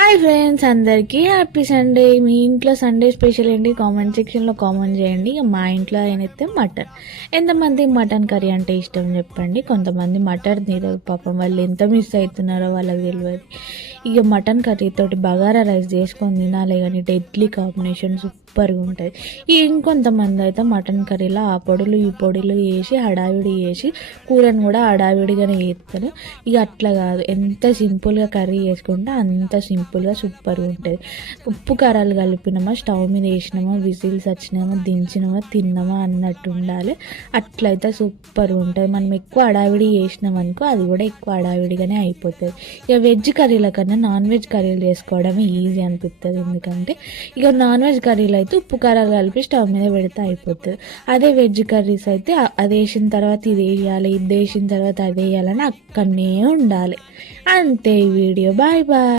Hi friends, అందరికీ happy Sunday. మీ ఇంట్లో Sunday special ఏంటి కామెంట్ సెక్షన్లో కామెంట్ చేయండి. ఇక మా ఇంట్లో అయినైతే మటన్. ఎంతమంది మటన్ కర్రీ అంటే ఇష్టం చెప్పండి. కొంతమంది మటన్ తినరు, పాపం వాళ్ళు ఎంత మిస్ అవుతున్నారో వాళ్ళకి తెలియదు. ఇక మటన్ కర్రీతోటి బగారా రైస్ చేసుకొని తినాలి కానీ డెడ్లీ కాంబినేషన్ సూపర్గా ఉంటుంది. ఇంకొంతమంది అయితే మటన్ కర్రీలో ఆ పొడులు ఈ పొడులు వేసి హడావిడి వేసి కూరని కూడా హడావిడిగానే చేస్తారు. ఇక అట్లా కాదు, ఎంత సింపుల్గా కర్రీ చేసుకుంటే అంత సింపుల్గా సూపర్గా ఉంటుంది. ఉప్పు కారాలు కలిపినామా, స్టవ్ మీద వేసినామా, విజిల్స్ వచ్చినామా, దించినామా, తిన్నామా అన్నట్టు ఉండాలి. అట్లయితే సూపర్గా ఉంటుంది. మనం ఎక్కువ హడావిడి చేసినాం అనుకో అది కూడా ఎక్కువ హడావిడిగానే అయిపోతుంది. ఇక వెజ్ కర్రీల కన్నా నాన్ వెజ్ కర్రీలు చేసుకోవడమే ఈజీ అనిపిస్తుంది. ఎందుకంటే ఇక నాన్ వెజ్ కర్రీలు అయితే ఉప్పు కారాలు కలిపి స్టవ్ మీద పెడితే అయిపోతుంది. అదే వెజ్ కర్రీస్ అయితే అది వేసిన తర్వాత ఇది వేయాలి, ఇది వేసిన తర్వాత అది వేయాలని అక్కడనే ఉండాలి. అంతే ఈ వీడియో. Bye bye.